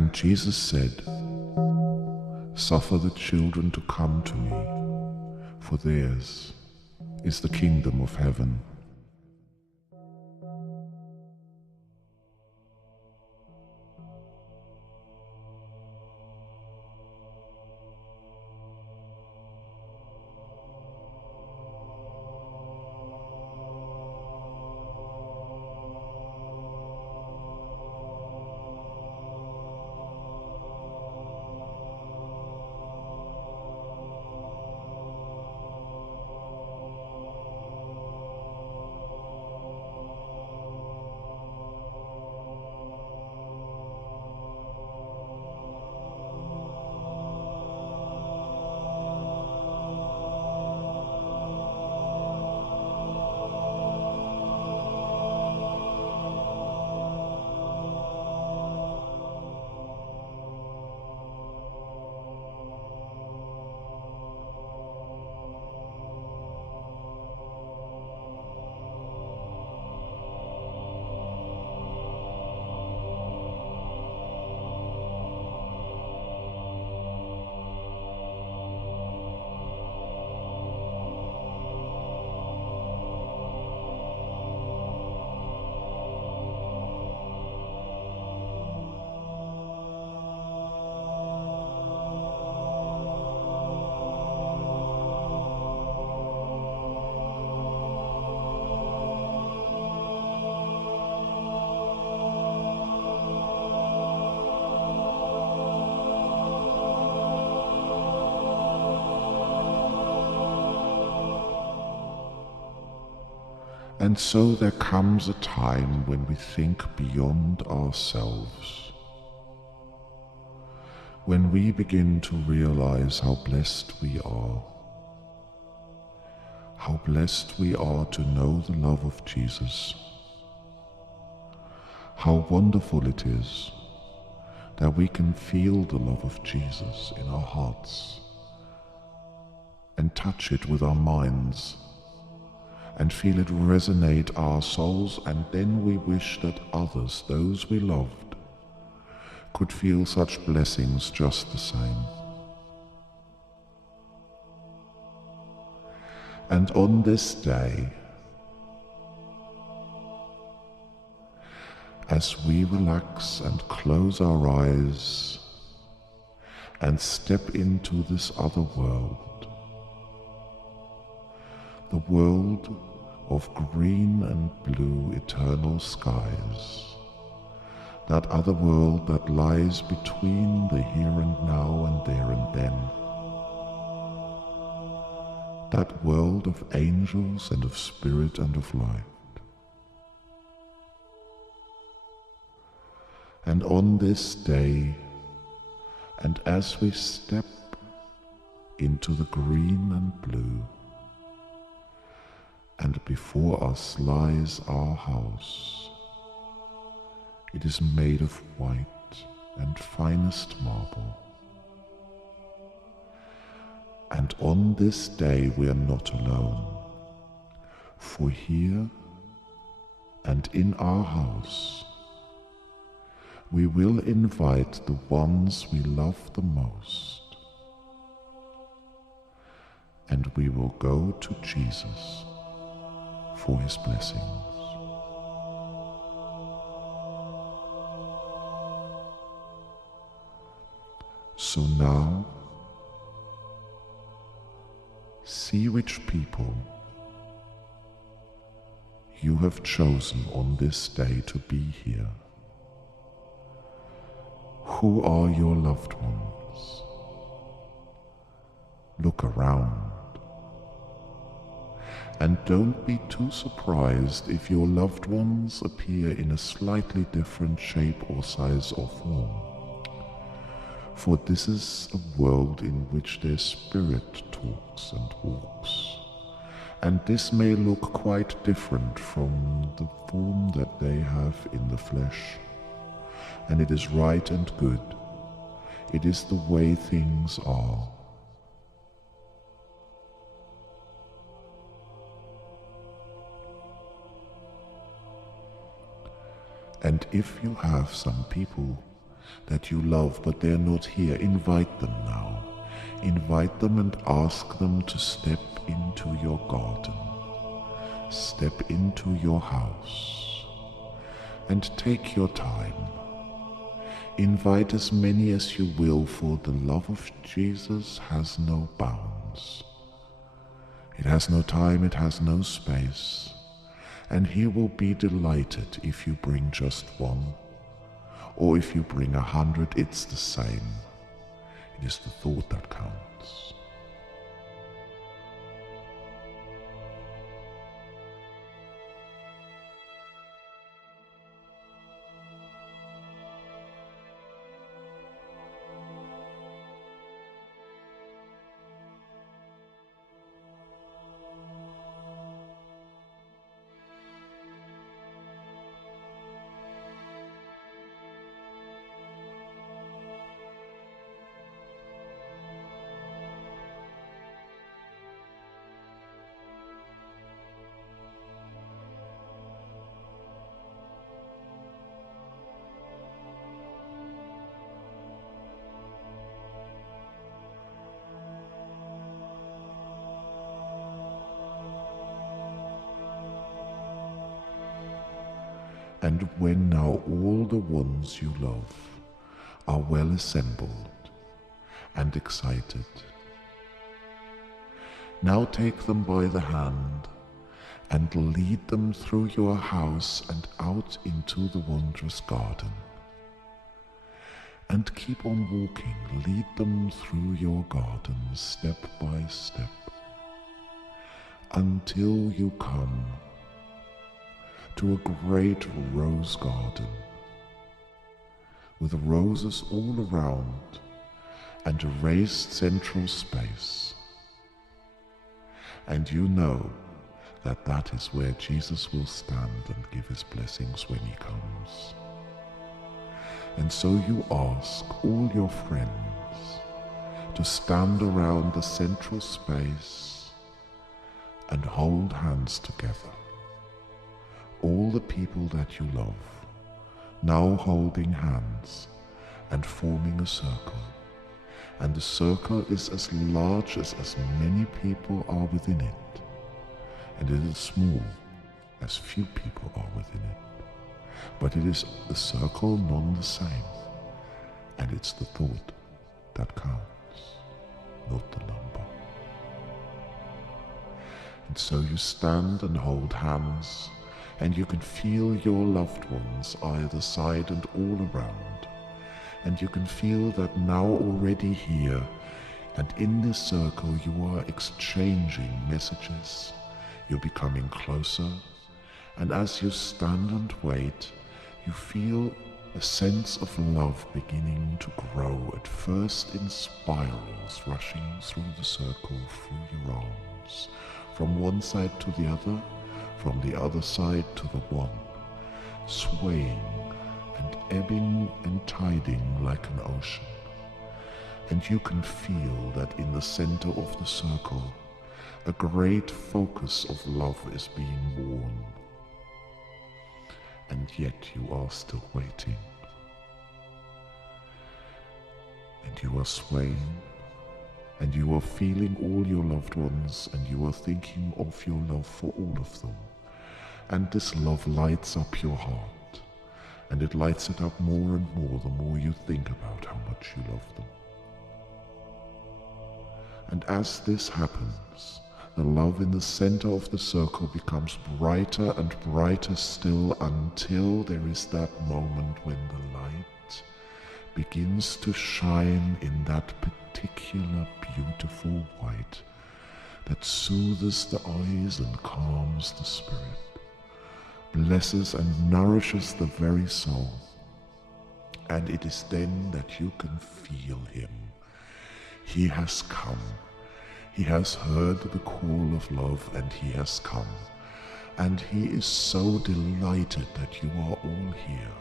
And Jesus said, "Suffer the children to come to me, for theirs is the kingdom of heaven." And so there comes a time when we think beyond ourselves, when we begin to realize how blessed we are to know the love of Jesus, how wonderful it is that we can feel the love of Jesus in our hearts and touch it with our minds and feel it resonate our souls, and then we wish that others, those we loved, could feel such blessings just the same. And on this day, as we relax and close our eyes and step into this other world, the world of green and blue eternal skies, that other world that lies between the here and now and there and then, that world of angels and of spirit and of light. And on this day, and as we step into the green and blue, and before us lies our house. It is made of white and finest marble. And on this day we are not alone, for here and in our house we will invite the ones we love the most, and we will go to Jesus for his blessings. So now, see which people you have chosen on this day to be here. Who are your loved ones? Look around. And don't be too surprised if your loved ones appear in a slightly different shape or size or form. For this is a world in which their spirit talks and walks, and this may look quite different from the form that they have in the flesh. And it is right and good. It is the way things are. And if you have some people that you love, but they're not here. Invite them now. Invite them and ask them to step into your garden, step into your house, and take your time. Invite as many as you will, for the love of Jesus has no bounds. It has no time, it has no space, and he will be delighted if you bring just one, or if you bring 100, it's the same. It is the thought that counts. And when now all the ones you love are well assembled and excited, now take them by the hand and lead them through your house and out into the wondrous garden. And keep on walking, lead them through your garden step by step, until you come to a great rose garden with roses all around and a raised central space. And you know that that is where Jesus will stand and give his blessings when he comes. And so you ask all your friends to stand around the central space and hold hands together. All the people that you love, now holding hands and forming a circle. And the circle is as large as many people are within it, and it is small as few people are within it. But it is the circle none the same, and it's the thought that counts, not the number. And so you stand and hold hands, and you can feel your loved ones either side and all around. And you can feel that now already here, and in this circle you are exchanging messages. You're becoming closer, and as you stand and wait, you feel a sense of love beginning to grow, at first in spirals rushing through the circle, through your arms, from one side to the other, from the other side to the one, swaying and ebbing and tiding like an ocean. And you can feel that in the center of the circle, a great focus of love is being worn. And yet you are still waiting. And you are swaying, and you are feeling all your loved ones, and you are thinking of your love for all of them. And this love lights up your heart, and it lights it up more and more the more you think about how much you love them. And as this happens, the love in the center of the circle becomes brighter and brighter still, until there is that moment when the light begins to shine in that particular beautiful white that soothes the eyes and calms the spirit, blesses and nourishes the very soul. And it is then that you can feel him. He has come. He has heard the call of love, and he has come. And he is so delighted that you are all here,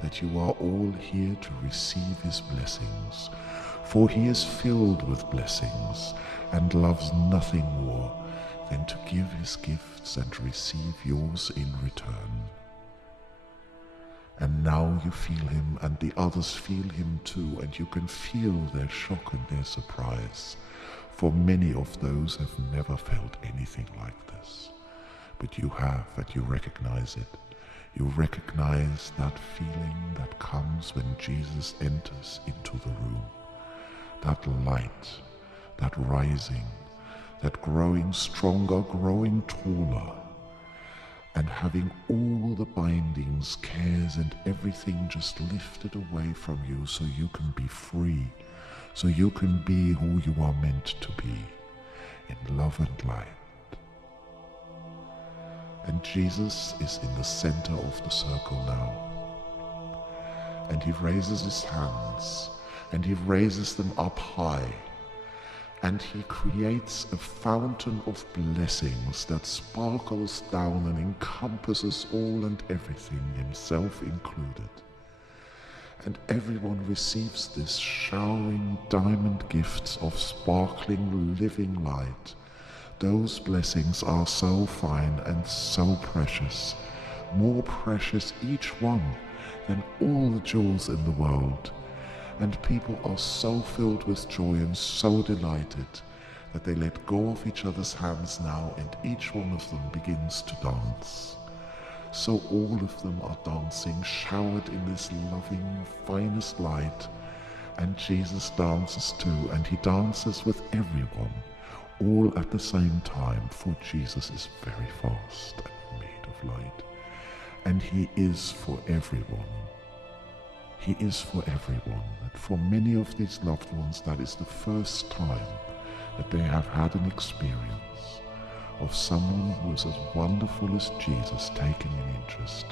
that you are all here to receive his blessings. For he is filled with blessings and loves nothing more than to give his gifts and receive yours in return. And now you feel him, and the others feel him too, and you can feel their shock and their surprise. For many of those have never felt anything like this. But you have, and you recognize it. You recognize that feeling that comes when Jesus enters into the room. That light, that rising, that growing stronger, growing taller, and having all the bindings, cares, and everything just lifted away from you so you can be free, so you can be who you are meant to be, in love and light. And Jesus is in the center of the circle now. And he raises his hands, and he raises them up high, and he creates a fountain of blessings that sparkles down and encompasses all and everything, himself included. And everyone receives this showering diamond gifts of sparkling living light. Those blessings are so fine and so precious, more precious each one than all the jewels in the world. And people are so filled with joy and so delighted that they let go of each other's hands now, and each one of them begins to dance. So all of them are dancing, showered in this loving, finest light, and Jesus dances too, and he dances with everyone, all at the same time, for Jesus is very fast and made of light, and he is for everyone. He is for everyone, and for many of these loved ones, that is the first time that they have had an experience of someone who is as wonderful as Jesus taking an interest,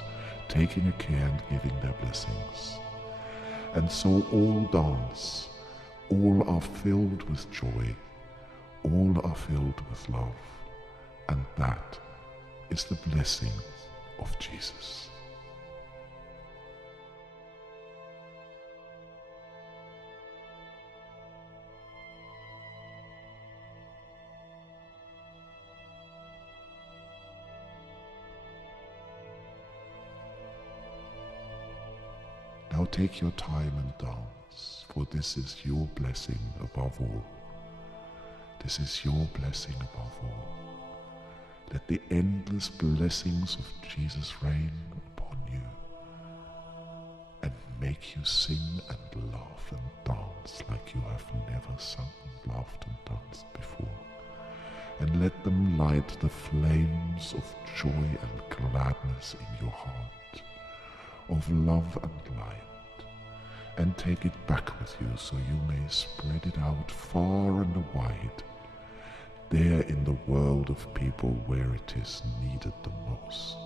taking a care and giving their blessings. And so all dance, all are filled with joy, all are filled with love, and that is the blessing of Jesus. Now take your time and dance, for this is your blessing above all. This is your blessing above all. Let the endless blessings of Jesus rain upon you and make you sing and laugh and dance like you have never sung and laughed and danced before. And let them light the flames of joy and gladness in your heart, of love and light, and take it back with you so you may spread it out far and wide, there in the world of people where it is needed the most.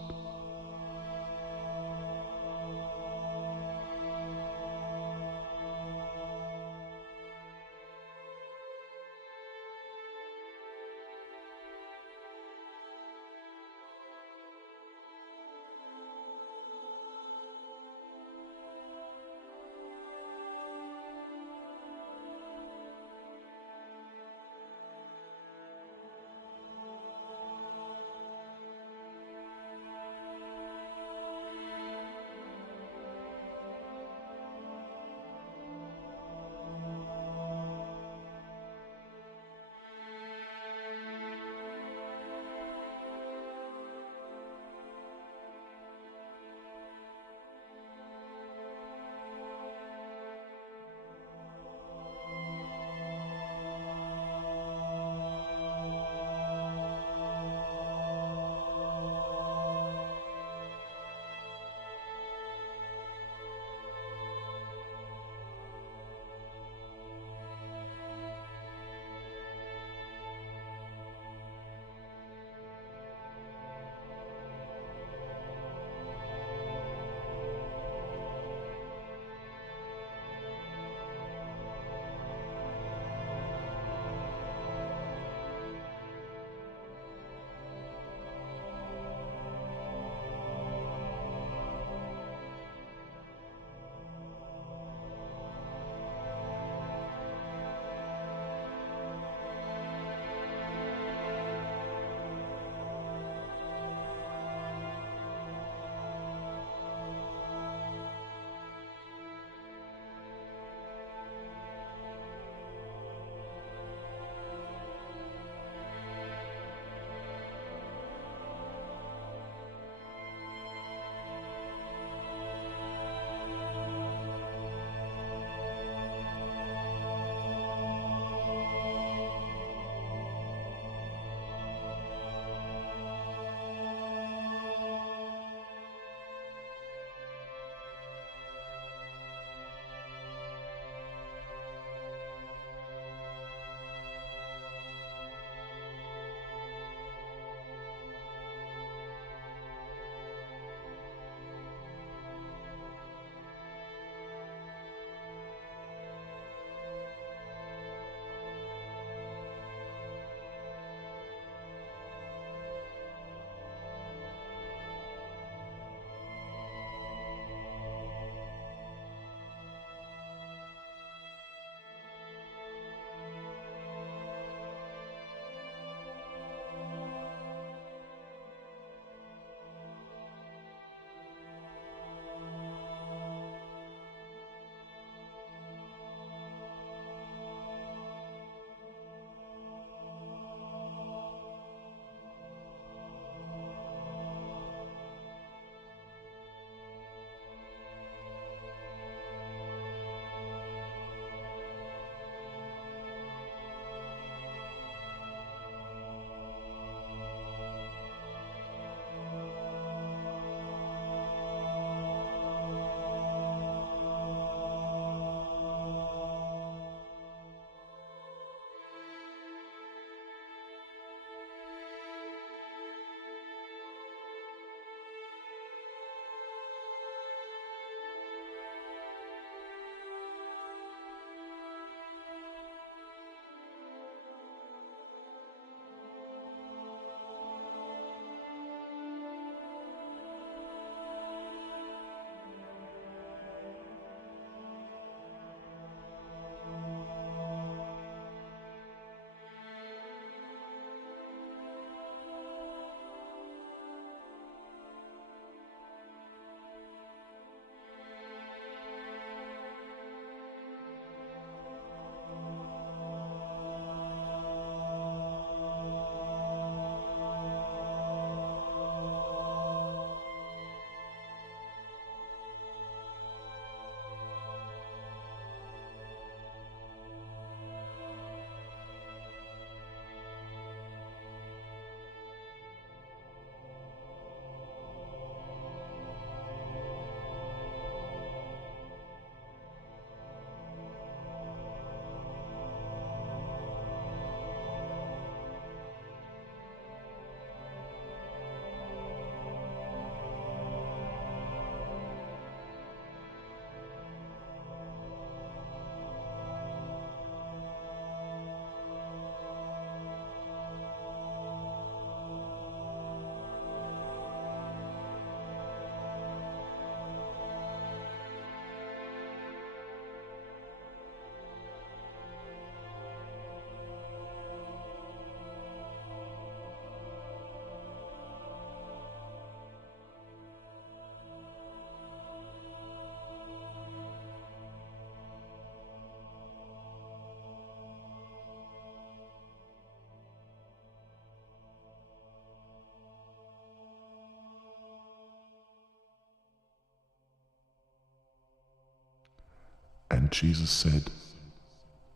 And Jesus said,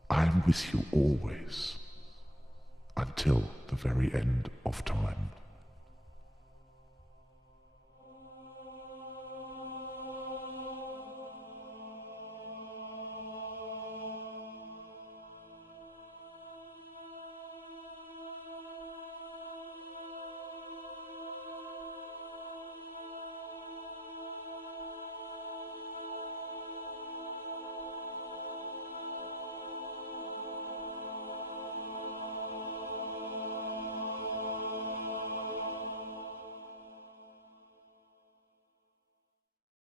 I am with you always, until the very end of time.